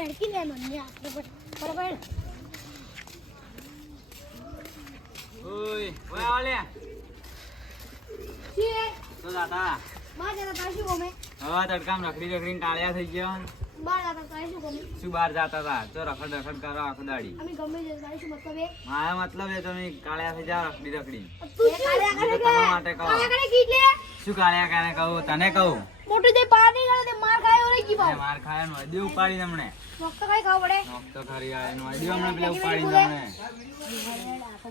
હરકી લે મને આપણે બરાબર ઓય ઓય આલે કે તો દાદા માં જરા તાશી કોમે હવે તડકામ રખડીને ટાળ્યા થઈ ગયા બાર આતા તાશી કોમે શું બહાર જતા હતા તો રખડ કરો આખો દાડી અમે ગમે જે તાશી મતલબ એ મારા મતલબ એ તમે કાળ્યા થઈ જાવ રખડી તું કાળ્યા કરે કે તમારા માટે કહો કાળ્યા કરે કીટલે શું કાળ્યા કરે કહું તને કહું મોટું જે પાણી ગળે તે માર ખાયો રે કી બાવ માર ખાય નો દે ઉપાડી તમને નોક તો કઈ ખાવ પડે નોક તો ખરી આ નો દે હમણે પેલા ઉપાડી તમને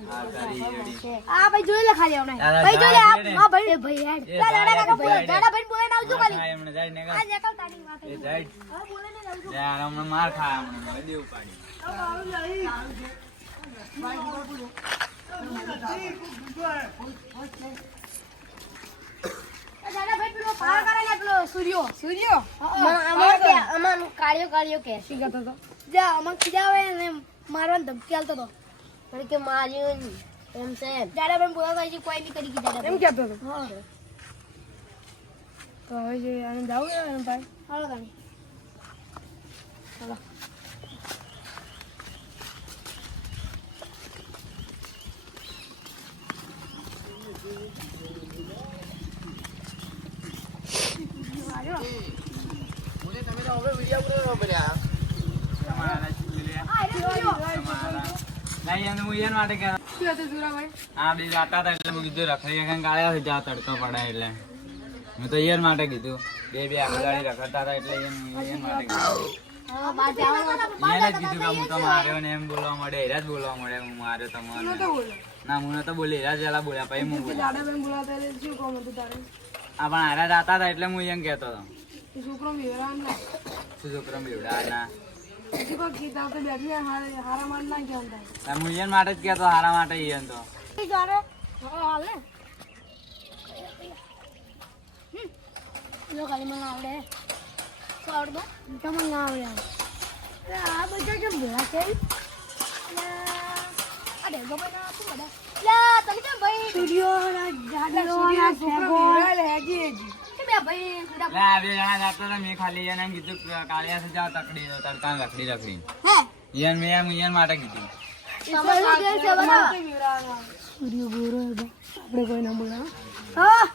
આ તારી એડી આ ભાઈ જોઈ લે ખાલી આવને ભાઈ જોઈ લે આ ભાઈ એ ભાઈ હેડ દાડા કાકા બોલે દાડા ભાઈ બોલે ના આવજો ખાલી હમણે જાય ને આ જેકલ તાની વાત એ જાય હવે બોલે ને આવજો યાર હમણે માર ખાય હમણે દે ઉપાડી દાડા ભાઈ પેલો પાર કરે ને પેલો સૂર્યો અમાર કાળિયો કે શી કરતો તો જા અમન ખીજાવે ને મારવાન ધમકી આલતો તો પણ કે માર્યો એમ છે દાડા ભાઈ બોલાવા છે કોઈ નહીં કરી કે દાડા એમ કહેતો તો હા તો હવે જે આને જાવ ને ભાઈ હાલો ગાડી હાલો હા બે જાતા હતા એટલે મેં કીધું રખડી કાળ્યા થઈ જા તડકો પડે એટલે મેં તો ઈયર માટે કીધું બે આખો દાડી રખડતા હતા એટલે ઈયર માટે કીધું એને જ કીધું કે હું તો માર્યો ને એમ બોલવા મળે હેરા જ બોલવા મળે હું માર્યો તમારે ના હું નતો બોલી હેરા જ પેલા બોલ્યા પછી હું બોલ્યા હા પણ હારા જાતા હતા એટલે હું એમ કેતો હતો છોકરો વિવરાન શું છોકરો બીવડા ના ના કીધા તો બેઠી હારા માર ના કહેતા હું ઈયર માટે જ કેતો હારા માટે ઈયર તો જારે હાલ ને લો ખાલી મને આવડે તો આવડે તમને ના આવડે અરે આ બધા કેમ ભેળા છે અરે ગમે ના શું બધા લા તમે કેમ ભાઈ સ્ટુડિયો ના જાડો ના છોકરો વિવરાલ હેજી કે બે ભાઈ સુડા લા બે જણા જાતા હતા મેં ખાલી એને કીધું કાળિયા થી જાવ તકડી તડકા રખડી હે ઈયર મેં ઈયર માટે કીધું તમારું ઘર છે બરાબર સૂર્ય ગોરો આપણે કોઈ ના બોલા હા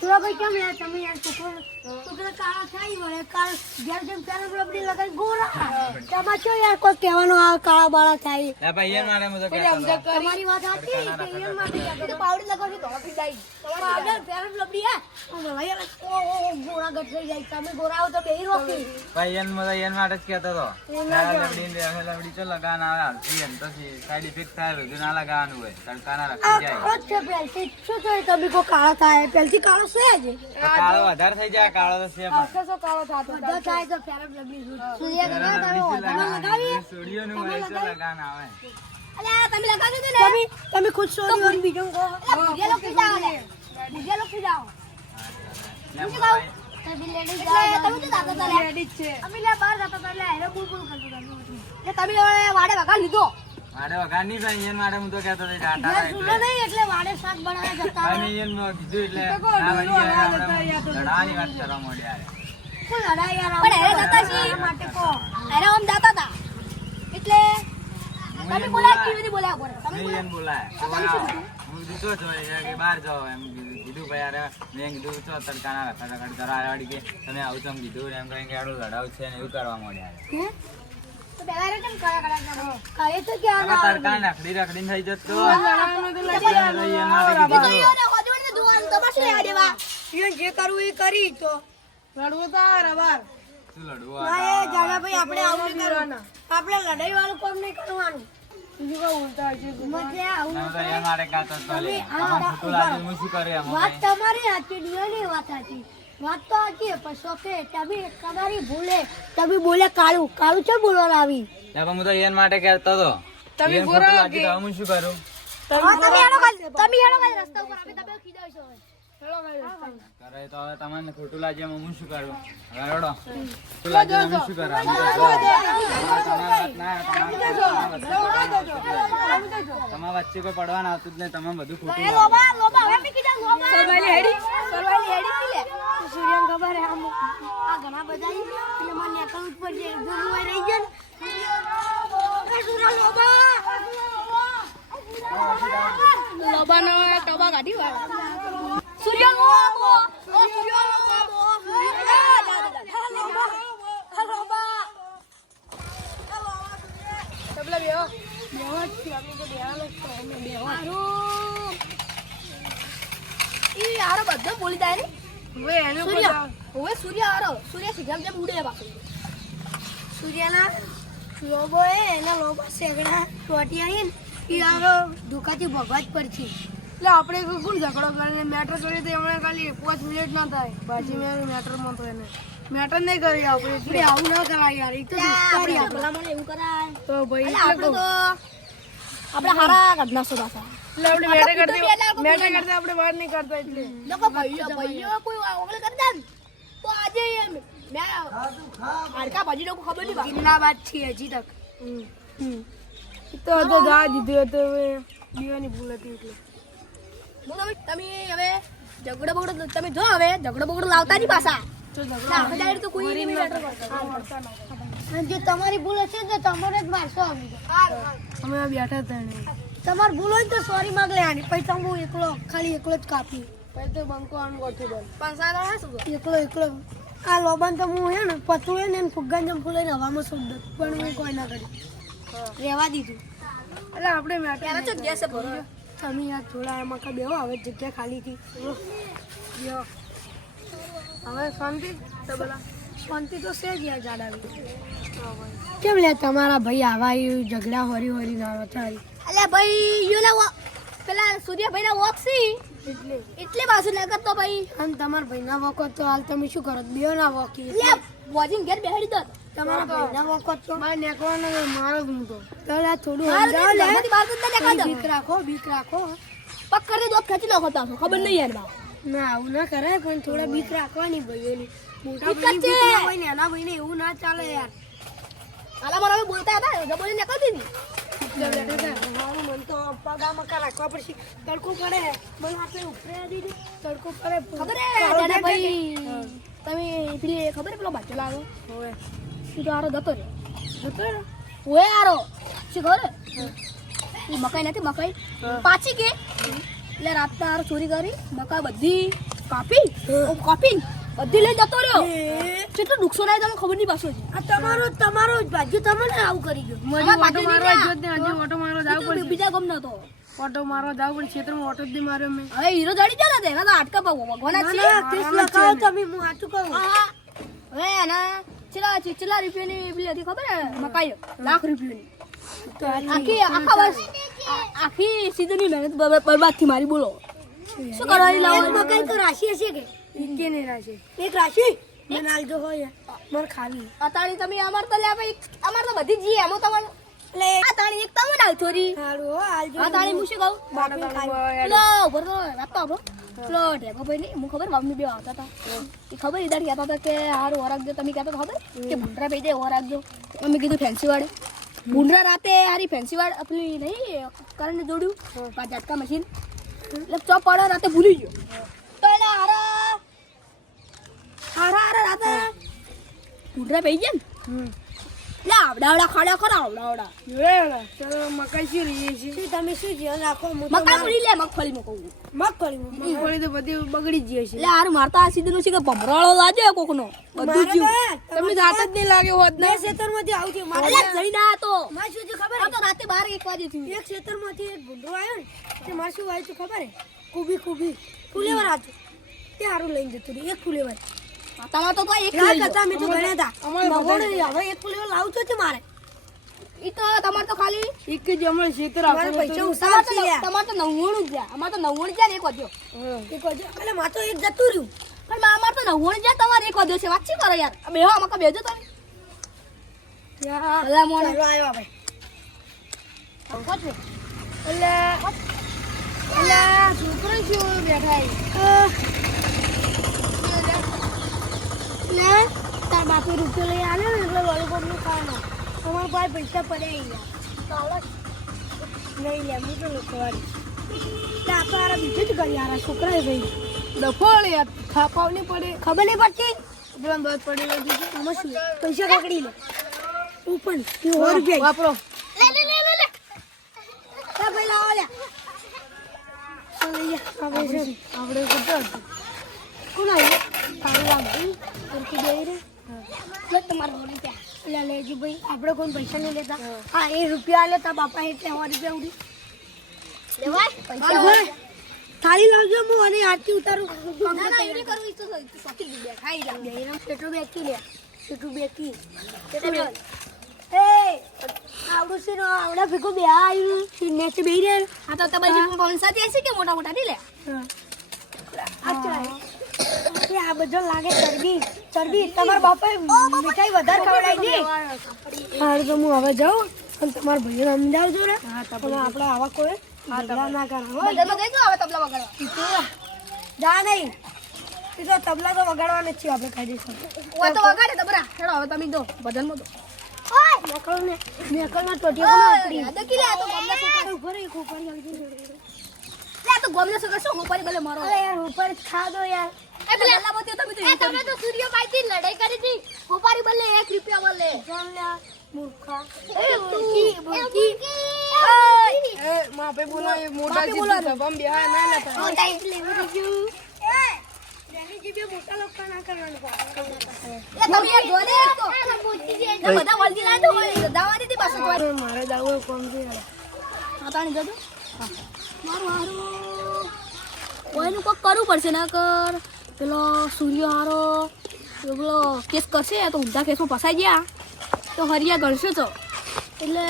સુરા ભાઈ કેમ યાર તમે યાર છોકરા કાળા થાય વળે કાળ ઘેર જેમ પેલા રબડી લગાઈ ગોરા તમાર છો યાર કોઈ કહેવાનો આ કાળા બાળા થાય લા ભાઈ ઈયર માટે હું તો કહેતો હતો. તમારી વાત સાચી કે એમ માટે તો પાવડી લગાવજો તો ફી જાય પાવડર પેલા રબડી હે મને યાર ઓ ગોરા ગટ થઈ જાય તમે ગોરા આવો તો બેહી રોકી ભાઈ ઈયર માટે જ કહેતો હતો તારા લબડી ચો લગાન આવે હાલતી એમ તો સાઈડ ઇફેક્ટ થાય બધું ના લગાવવાનું હોય તડકા ના રખડી જાય આ છે પેલથી શું થાય તમે કો કાળા થાય પેલથી કાળો છે જ તો કાળો વધારે થઈ જાય કાળો તો છે પણ કસો કાળો થાતો બધા થાય તો પેલા રબડી સૂર્ય લગાવી સ્ટુડિયોનું હોય તો લગાન આવે અલ્યા તમે લગાવી દે ને તમે ખુદ સોરી ઓર બીજો કો બીજા લોકો જાવ લે બીજા લોકો જાવ લે તમે જાવ તમે લેડીઝ જાવ તમે તો દાદા તાલે લેડીઝ છે અમે લે બાર જતા તાલે હેરો બુલ બુલ કરતો એટલે તમે વાડે વગા લીધો મારે વગર નહીં ભાઈ ઈયર માટે હું તો કહેતો હતો ટાટા ઘેર સુનો નહીં એટલે વાડે શાક બનાવવા જતા અને ઈયર નો કીધું એટલે ના વળી જાય આપણે લડાની વાત કરવા મળ્યા કોણ લડાઈ યાર પણ હેરે જતા છી માટે કો હેરે આમ જતા તા એટલે તમે બોલ્યા કેવી રીતે બોલ્યા પર તમે મેં ઈયર બોલાય હું દીધો છો કે બહાર જાઓ એમ કીધું ભાઈ યાર મેં કીધું છો તડકાના રખડ કરવા વાળી કે તમે આવું તમે કીધું એમ કઈ કે આડું લડાવ છે ને એવું કરવા મળ્યા હે તો બેવારે કેમ કરા કરો કાલે તો કે હવે તડકા રખડી થઈ જતો તો જે કરવું એ કરી તો રડવું તો આવે રવાર શું લડવું ના એ જાણા ભાઈ આપણે આવું નહીં કરવાનું આપણે લડાઈ વાળું કામ નહીં કરવાનું બીજું કા ઉલટા છે મજા આવું તમે તો ઈયર માટે ગાતો તો લે આમાં ખોટું લાગે હું શું કરું એમ વાત તમારી સાચી ની વાત સાચી વાત તો સાચી પણ શોખે તમે તમારી ભૂલે તમે બોલે કાળું કાળું છે બોલવાનું આવી હું તો ઈયર માટે કહેતો હતો તમે ઈયર ગોરા ખોટું લાગ્યું તો હું શું કરું તમે હેડો કાલે રસ્તા ઉપર અમે તમે ખીજાવ છો હેલો ગાઈસ કરે તો હવે તમને ખોટું લાગે એમાં હું શું કરું હવે રડો ખોટું લાગે તો હું શું કરું તમારા વચ્ચે કોઈ પડવા આવતું જ નહીં તમે બધું ખોટું લાગે લોબા હવે મી કીધા લોબા સરવાલી હેડી લે સૂર્યને ખબર હે આમ આ ઘણા બધા છે એટલે મને નેકળ ઉપર જે જો હું રહી ગયો ને એ સૂર્ય લોબા નો ટબા કાઢી વાળા સૂર્ય લોબો ઓ સૂર્ય લોબો તબલા બેહો બેહો અમે તો બેહો તો અમે બેહો ઈ આરો બધો બોલી જાય ને હવે એનો સૂર્ય હવે સૂર્ય આરો સૂર્ય સિગમ જેમ ઉડે બાકી સૂર્યના લોબો એના લોબો સેગડા ટોટી આઈ ને ઈ આરો દુકાથી ભગવાત પર છે એટલે આપણે કોણ ઝઘડો કરીને મેટર કરી તો હમણાં ખાલી 5 મિનિટ ના થાય પાછી મેટર માં તો એને મેટર નહીં કરી આપણે એટલે આવું ના કરાય યાર એ તો દુષ્કારી ભલા મને એવું કરાય તો ભાઈ આપણે તો આપણે હારા કાઢના છો પાછા એટલે આપણે મેટર કરતા આપણે વાત નહીં કરતા એટલે લોકો ભાઈઓ કોઈ ઓગળ કરતા ને તો આજે મે હાડકા ભાજી લોકો ખબર નહીં જિંદાબાદ છે હજી તક તો દા દીધું તો હવે દીવાની ભૂલ હતી એટલે હું તમે હવે ઝઘડો બગડો તમે જો હવે ઝઘડો બગડો લાવતા નહીં પાછા તો આપણે ડાયરેક્ટ તો કોઈ નહીં મેટર કરતા અને જો તમારી ભૂલ હશે તો તમારે જ મારશો અમે આ બેઠા હતા ને તમારી ભૂલ હોય તો સોરી માંગ લે આની પછી હું એકલો ખાલી એકલો જ કાપી પછી તો બંકો આનું કરતું બોલ એકલો આ લોબન તો હું હે ને પતું હે ને ફુગ્ગા જેમ ફૂલાઈને હવામાં શબ્દ પણ હું કોઈ ના કરી રહેવા દીધું એટલે આપણે મેટર તો ગેસ ભરો તમે યાર થોડા એમાં કા બેહો હવે જગ્યા ખાલી થી બેહો હવે શાંતિ તો બોલા શાંતિ તો છે જ યાર જાડાવી કેમ લે તમારા ભાઈ આવા ઝઘડા હોરી ના ચાલી અલે ભાઈ યુલા પેલા સૂર્યભાઈ ના વોક્સી એટલે બાજુ ન કરતો ભાઈ અને તમારા ભાઈ ના વોકો તો હાલ તમે શું કરો બે ના વોકી લે વોજિંગ ઘેર બેહડી દો તમારા ભાઈ ના વોકો તો મારે નેકવાનો મારો હું તો તલા થોડું સમજાવ લે બીક રાખો પક કરી દો ખેંચી નાખો તો ખબર નહીં યાર બા ના આવું ના કરાય પણ થોડા બીક રાખવાની ભાઈઓની મોટા ભાઈ હોય ને નાના ભાઈને એવું ના ચાલે યાર આલા મારા બોલતા હતા જબોલી ને કહી દીધી મારું મન તો પગામાં કા રાખવા પડશે તડકો પડે મને આપણે ઉપરે દીધું તડકો પડે ખબર હે દાદા ભાઈ તમે પેલી ખબર પેલો બાચો લાવો હવે તું તો આરો જતો રે ઓય આરો શું ખબર એ મકાઈ નથી મકાઈ પાછી કે એટલે રાતના આરો ચોરી કરી મકાઈ બધી કાપી બધી લઈ જતો રહ્યો કેટલો નુકસાન આવ્યો તમને ખબર નહીં પાછો આ તમારો ભાગ્ય તમને આવું કરી ગયો મને ઓટો મારવા જ ને હજી ઓટો મારવા જાવ પડશે બીજા ગમ નતો ઓટો મારવા જાવ પડશે ક્ષેત્રમાં ઓટો જ માર્યો મેં હવે હીરો જડી જાય ને તેના તો આટકા પાવો ભગવાન છે કેસ લખાવો તમે હું સાચું કહું હવે એના ચેલા રૂપિયાની પેલી હતી ખબર હે મકાઈ લાખ રૂપિયાની તો આખી સીઝનની મહેનત બરબાદ થી મારી બોલો શું કરવાની લાવો મકાઈ તો રાશિ હશે કે કે નહીં રાશે એક રાશિ મને આલજો હોય માર ખાવી અતાણી તમે અમાર તો લે ભાઈ અમાર તો બધી જી એમો તમાર લે આ તાણી એક તમને આલ છોરી હારું હો આલજો આ તાણી મુશે કહું બાપે ખાવી લો બરો રાતો બરો લો ઢેકો ભાઈ ની હું ખબર મમ્મી બે આવતા હતા એ ખબર ઈદાર કહેતા હતા કે હારું ઓરાકજો તમે કહેતા ખબર કે ભૂંડરા પઈ જાય ઓરાકજો મમ્મી કીધું ફેન્સી વાળે ભૂંડરા રાતે હારી ફેન્સી વાળ આપલી નહીં કરંટ જોડ્યું પાંચ ઝટકા મશીન એટલે ચોપ પડે રાતે ભૂલી ગયો તો એલા હારા રાતે ભૂંડરા પઈ ગયા ને આવડા ખાડા ખરા આવડા ચલો મકાઈ શું રહીએ છીએ તમે શું ધ્યાન રાખો મગફળી લે મગફળી માં કહું મગફળી તો બધી બગડી જ છે એટલે હાર મારતા આ સીધું છે કે ભમરાળો લાગે કોકનો બધું જીવ તમને જાત જ નહીં લાગે હોત ને ખેતરમાંથી આવતી મારે જઈ ના તો મારે શું ખબર આ તો રાતે 12-1 વાગે થયું એક ખેતરમાંથી એક ભૂંડો આવ્યો ને તે મારે શું આવ્યું ખબર હે કુબી ફુલેવર હતું તે હારું લઈને જતું એક ફુલેવર તમાર તો એક હતા મે તો ગણ્યા હતા મગોડ હવે એક ફુલેવર લાવું છો મારે ઈ તો તમાર તો ખાલી એક જ અમારે ખેતર આપો પૈસા ઉસાર છે તમાર તો 99 જ અમાર તો 99 જ એક વધ્યો એટલે માં તો એક જતું રહ્યું પણ અમાર તો 99 જ તમાર એક વધ્યો છે વાત શું કરો યાર બેહો આમાં કા બેજો તમે યાર અલા મોણ આવ્યો આપણે એટલે છોકરો શું બેઠા ને તાર બાપે રૂપિયો લઈ આવ્યો ને એટલે લોલીપોપ નું ખાવાનું તમારા પાસે પૈસા પડ્યા નહીં લે હું તો લોકો વાળી આપણે બીજું જ કરી યાર છોકરા ભાઈ ડફોળ યાર થાપાવની પડે ખબર નહીં પડતી પેલા દોત પડી ગઈ આમાં શું પૈસા પકડી લે હું પણ 100 રૂપિયા વાપરો લે ભાઈ લાવો લે આપણે કેટલા કોણ આવ્યું તારું લાગી સરખી દે રે લે તમારા 100 રૂપિયા લે લેજી ભાઈ આપણે કોઈ પૈસા નહીં લેતા હા એ રૂપિયા લે તા બાપા એટલે 100 રૂપિયા ઉડી લેવાય પૈસા થાળી લાવજો હું અને આરતી ઉતારું ના એ કરું ઈ તો સોકી દે ખાઈ જા બે એમ પેટ્રોલ બેકી લે પેટ્રોલ બેકી પેટ્રોલ એ આવડું છે આવડા ભેગો બે આવ્યું નેચે બેહી રે આ તો તમારી પંસાતી હશે કે મોટા મોટા લે આ બધો લાગે ચરબી તમારા બાપાએ મીઠાઈ વધારે ખવડાવી દી હાર તો હું હવે જાઉં અને તમારા ભાઈને સમજાવજો રે અને આપણે આવા કોઈ ઝઘડા ના કરા જા નહીં એ તો તબલા તો વગાડવાના જ છે આપણે ખાઈ દઈશું તો વગાડે તબરા હેડો હવે તમે દો બદલમાં દો મેકલમાં ટોટિયા પણ આપડી દકી લે આ તો ગમલા છોકરા ઉભો રહી ખોપારી આવી લે આ તો ગમલા છોકરા શું હોપારી ભલે મારો અરે યાર ઉપર ખા દો યાર એ પેલા અલ્લા બોતી તમે તો સૂર્ય પાઈથી લડાઈ કરી હતી હોપારી બદલે 1 રૂપિયા બદલે જાન લે મૂર્ખા એ મૂર્ખી એ માપે બોલા એ મોટા જીત સભામ બેહા ના લેતા મોટા એટલે બીજું એ રેની જીબે મોટા લોકો ના કરવાનું એ તમે યાર જોડે તો એ બધા વળગી લાદો હોય દાવા દીધી પાછો તો મારે દાવો કોમ છે આતાણી જજો મારું કોઈનું કોક કરવું પડશે ના કર પેલો સૂર્ય હારો પેલો કેસ કરશે તો ઊંધા કેસમાં ફસાઈ ગયા તો હરિયા ગણશે તો એટલે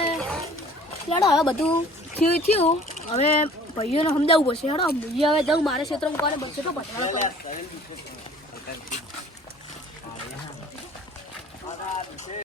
લડો હવે બધું થયું હવે ભાઈઓને સમજાવવું પડશે હેડો હું હવે જાઉં મારે ક્ષેત્રમાં કોને બનશે તો પટાડો કરો